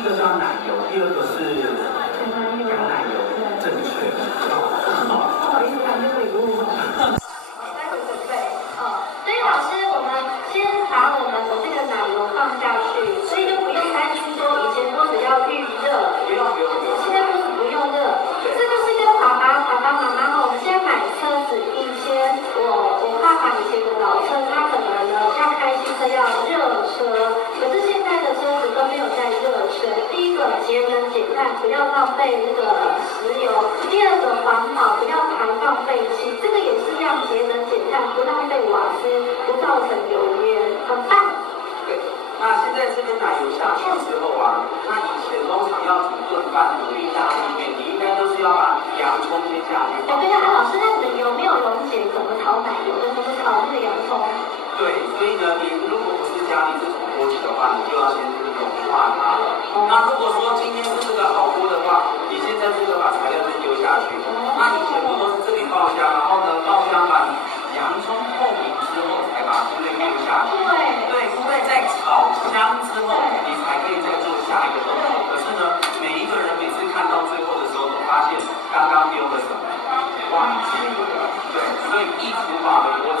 一个叫奶油，第二个是橄榄油，正确。不好意思，还没礼物。待会准备。所以老师，我们先把我们的这个奶油放下去，所以就不用担心说以前锅子要预热，不用。现在锅子不用热。这就是跟爸爸妈妈我们现在买车子，以前我爸爸以前的老车，他可能呢要开新车要热车，可是现在的车子都没有在热车。第一个节能减碳，不要浪费那个石油；第二个环保，不要排放废气。这个也是要节能减碳，不浪费瓦斯，不造成油烟，很棒。对，那现在这边奶油下去之后啊，那以前通常要煮炖饭、煮意大利面，你应该都是要把洋葱先下去。对啊，老师，那你们有没有溶解怎么炒奶油，怎么炒那个洋葱？对，所以呢，你如果不是家里这种锅子的话，你就要先融化它了。那如果说今天是这个好锅的话，你现在这个把材料先丢下去。那以前不都是这里爆香，然后呢爆香完洋葱透明之后才把菇类丢下去。对，菇类在炒香之后，你才可以再做下一个动作。可是呢，每一个人每次看到最后的时候，都发现刚刚丢了什么，忘记了。对，所以易厨法的锅子